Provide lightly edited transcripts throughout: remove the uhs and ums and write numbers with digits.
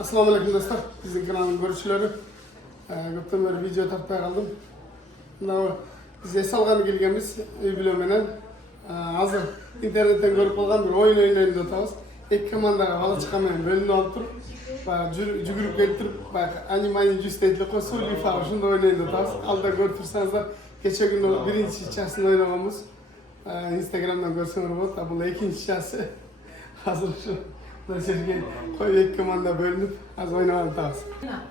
Assalomu alaykum do'stlar. Bizning kanalning ko'ruvchilari. Ko'pdan beri video tartmay qoldim. Biz Esalg'ani kelganmiz uy bilan bilan. Hozir internetdan ko'rib qolgan bir o'yin o'ynaymiz o'tamiz. Ikki komandaga bola chiqaman bo'linib olib turib va yugurib kelib turib animani justaytli qo'suvli faol shunda o'ynaymiz o'tamiz. Alda ko'rib tursanizlar, kecha kuni birinchi chasini o'ynaganmiz. Instagramdan ko'rsangiz bo'ladi. Bu ikkinchi chasi. Hozir shu Sergey ko'y ikki komanda bo'linib, hozir o'ynayapmiz.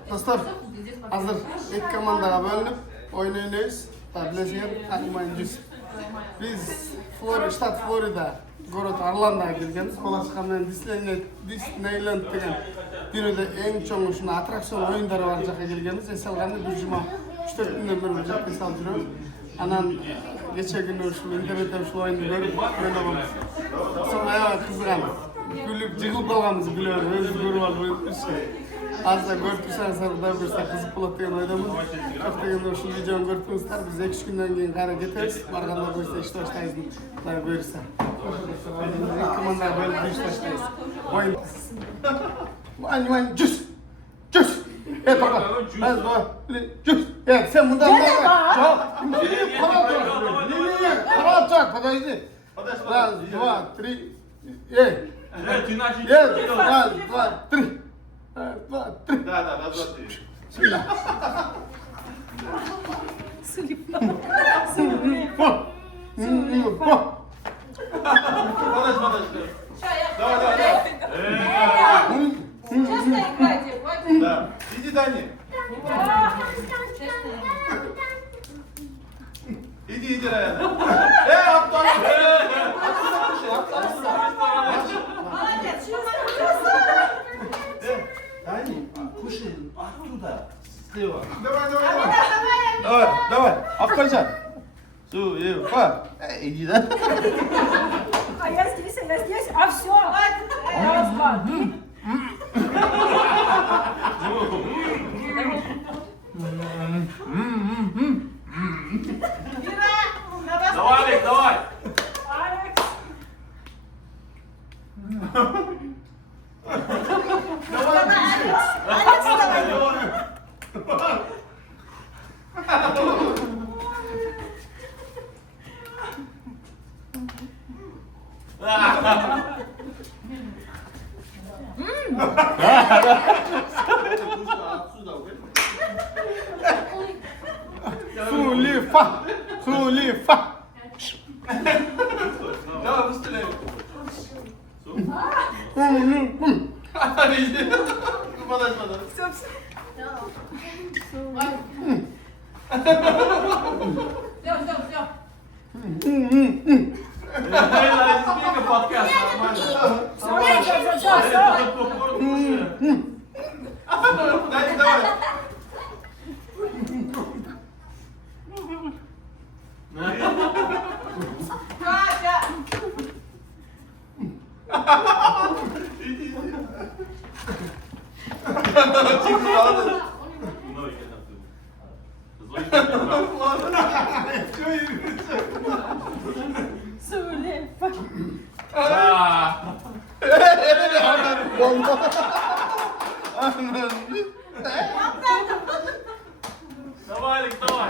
Do'stlar, hozir ikki komandaga bo'linib o'ynaymiz. Bilasizlar, animani just. Biz shtat Florida, город Orlandoga kelganmiz. Bola chiqaman Disneyland degan dunyoda eng chong shuna attraksion o'yinlari bor joyga kelganmiz. Esalg'anda bir juma 3-4 kundan beri bu joyda salib yuramiz. Anan kecha kuni shu internetdan shu o'yinni ko'rib o'ynayapmiz. Sonra qizg'an. Gülüp yığılıp kalgamızı biliyorum. Özü görüp alıyoruz. Az da görürseniz da görse kızıp bulattığı oynadığımız. Çok da yine şu videonu görürsünüzler. Biz 2 günden keyin kara getiririz. Barganda görse işte başlayız. Daha görürse. İlk komandalar böyle bir işte başlayız. Oyun. Oyun. Cüz. Cüz. Evet baba. Ben bu. Cüz. Evet sen bundan ne var? Çok. Karat çok. Подожди. Раз, два, три. Эй. Раз, два, три. Раз, два, три. Да, раз, два, три. Сюда. Подожди. Давай. Честно играйте, хватит. Да. Иди, Дани. Иди, Райан. Аптал. Молодец, Дани, кушай оттуда. Слева. давай. Давай. Обкольчай. Суефа. Иди, да? А я здесь, а все. Раз, два, три. Давай, Олег, давай. Алекс. Сулифа. Давай, быстрее. Подожди. Все, все. Все. Сколько подкаст нормально? Все. Дани, давай. Катя. Сулейфа. Давай, Олег, давай.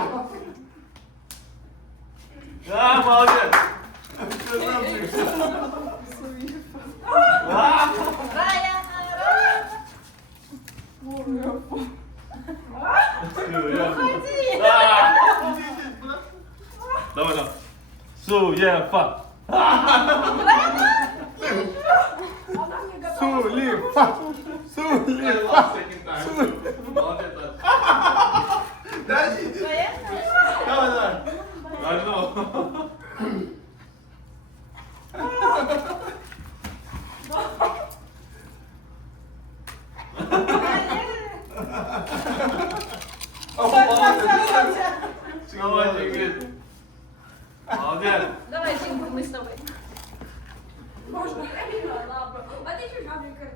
Да, молодец. Давай. Суефа. Сулифа. Сулифа. Молодец. Дани, иди. Давай. Давай. Давай, Cengiz. Молодец. Давай, Женька, мы с тобой. Можно. А ты что, жабрика?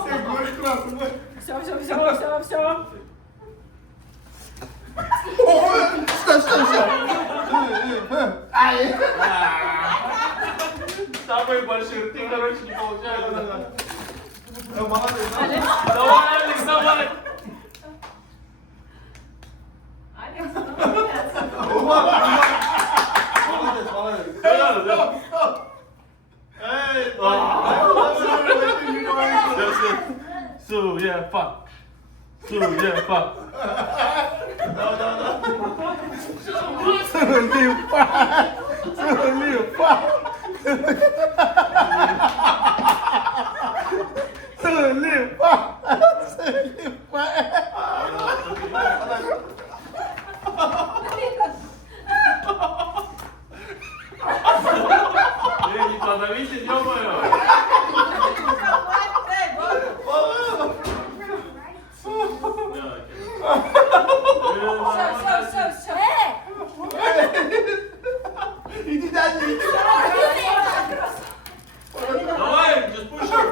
Все больше красный. Все. Ай. Самые большие рты, короче, не получается. Молодец. Давай, Алекс, давай. Алекс, молодец. Молодец, молодец. Эй, Суефа. Суефа. Эй, не подавите, ё-моё. Все. Иди дальше, иди. Давай, just push her.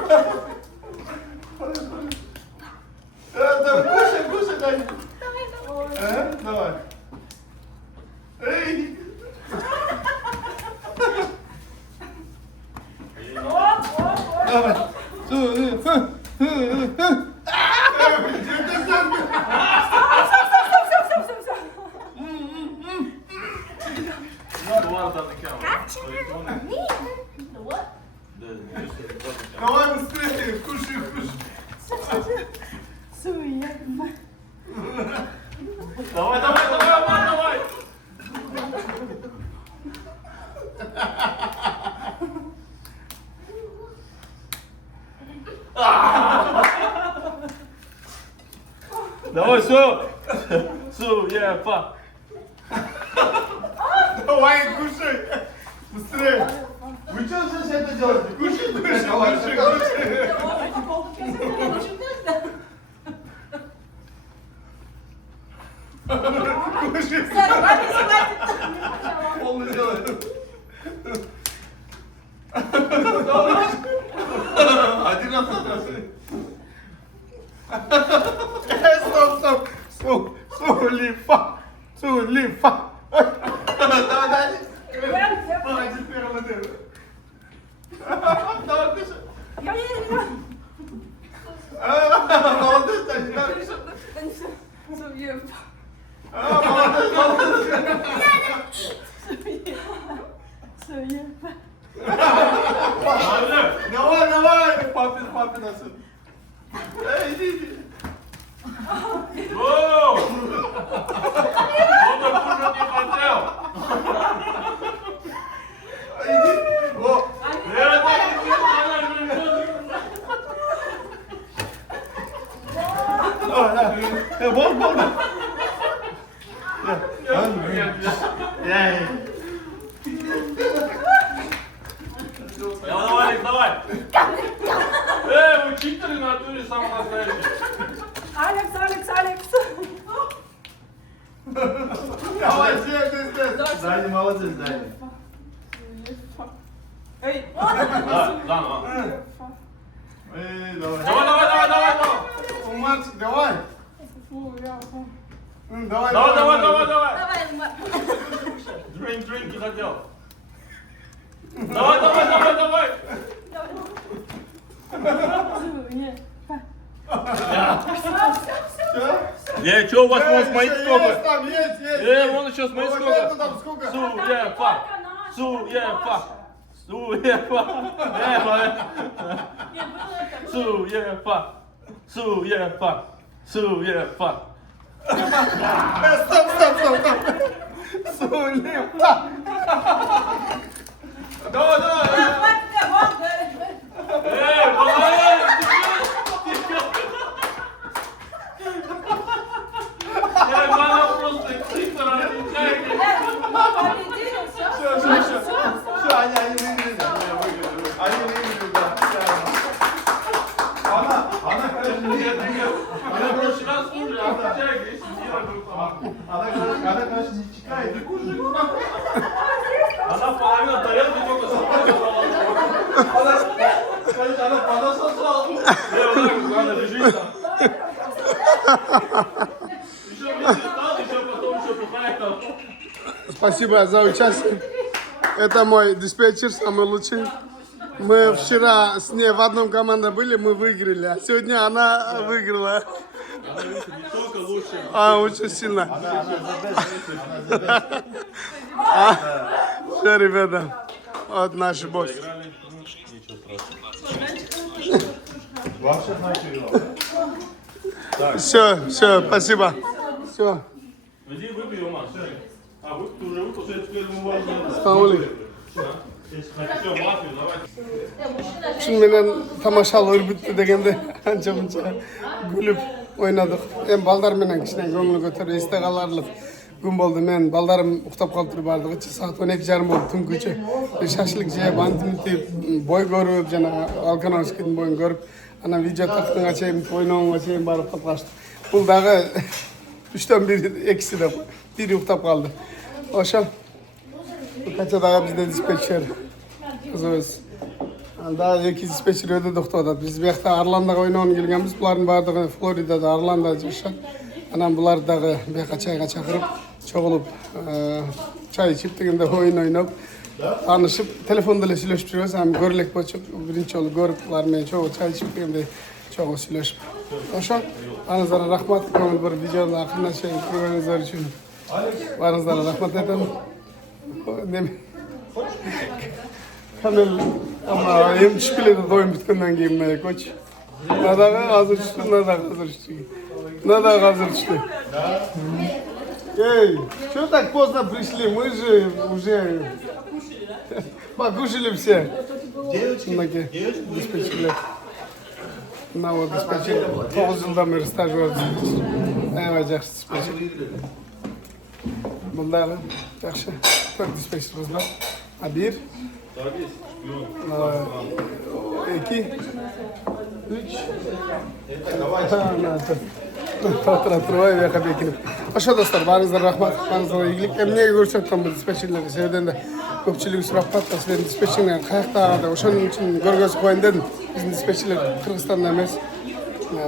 Давай, кушай дальше. Давай. Эй. Давай. The water's on the camera. So you don't want it. The what? The juice is on the camera. Давай быстрее, кушай, кушай. Давай, Роман, давай. Давай, Суефа. Давай, кушай. Быстрее. Вы что здесь это делаете? Кушай, кушай. Кушай. Полный делает. Один раз надо. Стоп. Сулифа. Давай, дай. Давай, теперь молодец. Давай, кушай. Молодец, Таня. Давай. Папин сын. Эй, иди. Воу! Кто-то кушать не хотел. Иди. Во. Это Давай, давай. Вы читеры на натуре самый настоящий. Алекс. Давай, здесь. Даня, молодец, Даня. Эй, Заново. Эй, давай. Давай. Мальчик, давай. Давай. давай, Drink не хотел. Давай. Все? Что у вас вон смотри Есть, сколько? там есть. Вон еще смотри Вот сколько. это там сколько? Суефа. Стоп. Сулифа. Давай. Я просто циклер отвечает. Все, они выиграли. Они выиграли, да. Она, конечно, Она в прошлый раз слушали, а отвечает, если Дира группа. она, конечно, не чекает. Ты кушай. Она половину тарелки только собрала. Она подососала. Ладно, держись там. Еще вместе стал, еще потом еще пухает там. Спасибо за участие. Это мой диспетчер, самый лучший. Мы вчера с ней в одном команде были, мы выиграли, а сегодня она выиграла. Не только лучше. Очень сильно. Все, ребята, вот наш босс. Играли. Ничего страшного. Вообще начали. Все, спасибо. Все. Иди выпей, Роман. А, ты уже выпил, что теперь мы важно. Саулик. Все, мафию, давай. Шынменен тамашалуу үрбүттү дегенде анча мынча күлүп ойнадык. Эми балдар менен кичине көңүл көтөрүп эсте каларлык күн болду. Мен балдарым уктап калыптыр бардыгычы. Саат 12:30 болду түнкүчө. Шашлык жеп, антимтип, бой көрүп, жана Алкановскийдин боюн көрүп, анан видео тактыңга чейин, ойнооңго чейин барып калыштык. Бул дагы 3-төн 2-си деп бири уктап калды. Ошо Кача дагы бизде диспетчер кызыбыз. Анда 2 диспетчер өйдө токтоп атат. Биз биякта Орландога ойногон келгенбиз. Булардын баардыгы Флоридада, Орландода жашашат. Анан булар дагы бияка чайга чакырып, чогулуп, чай ичип дегенде ойын ойноп, таанышып, телефондо эле сүйлөшүп жүрөбүз. Ам көрүлек болчу, биринчи жолу көрүп, булар менен чогуу чай ичип дегенде чогуу сүйлөшүп. Ошо, аңыздарга рахмат. Көңүл буруп видеонун акырына чейин көргөнүңүздөр үчүн баарыңыздарга рахмат айтам. Kamel ama hem şüpheli doyum bitkenden giyinmeye koç. Nada hazır çıktı, nada hazır çıktı. Nada hazır çıktı. Эй, что так поздно пришли? Мы же уже покушали все. Девочки, диспетчерler. На вот диспетчер 9 жылдан бeri стаж var диспетчер. Evet, жақсы диспетчер. Bunlar yaxşı. 4 dispetcherimiz var. Ha 1, 2, 3. Otura ve kapıyı Aşağı dostlar, barınızdan rahmat, barınızdan ilgilik. Emniyeye görüşürken bu dispetcherleri sevden de köpçülüğü sürap patla, sizlerin dispetcherler kayakta da oşanın için görgözü koyun dedim. Bizim dispetcherler Kırgızistan'da emez.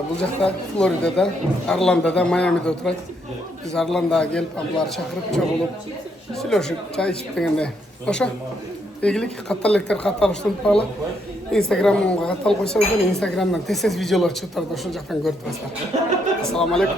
Bu жақта Florida'da, Orlando'da, Miami'de oturaydı. Biz Orlando'ya gelip ablaları çakırıp, çoğulup, süйлөшүп, çay içip degende. Oşo, ilgilik, kattallıklar kattalıştı unutpagıla. Instagram'ımga kattal koysanızlar, Instagram'dan tez videolar çıktırdı, oşo жақтан көрүп турасыздар. Assalamu alaikum.